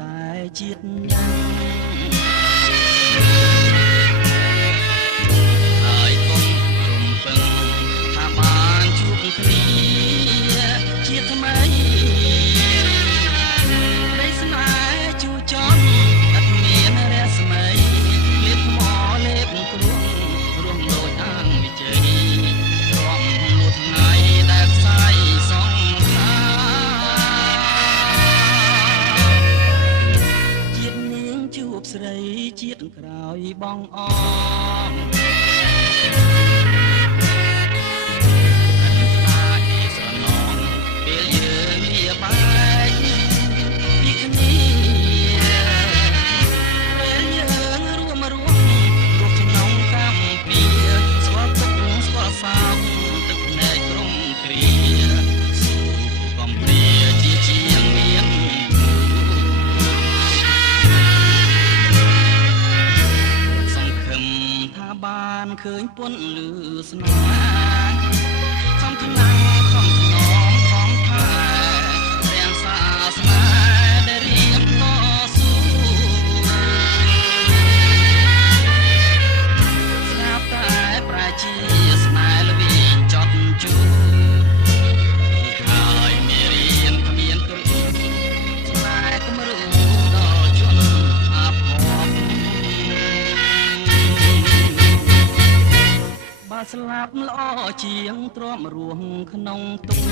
តែជាតិញ៉ាំហើយកុំរំពឹងថាបានជួបគ្នាជាថ្មីក្តីស្នេហ៍ជួចន់អត់មានរស្មីលេបថ្មលេបគ្រួងរួមដូចអាងវិជ័យរំលួតថ្ងៃដែលផ្សាយសងខាជាតិនាងជួបស្រីជាតិក្រោយបងអងបានឃើញពន់លឺស្នេហ៍ខំថ្នាំខំថ្នមខំថែរាំងសាស្នេហ៍ដែលរៀបតស៊ូស្រាប់តែប្រាជាស្នេហ៍ល្វីងចត់ជួហើយមេរៀនគ្មានគ្រឹះស្នេហ៍គំរូដល់ជនអាភ័ព្វបើស្លាប់ល្អជាងទ្រាំរស់ក្នុងទុក្ខ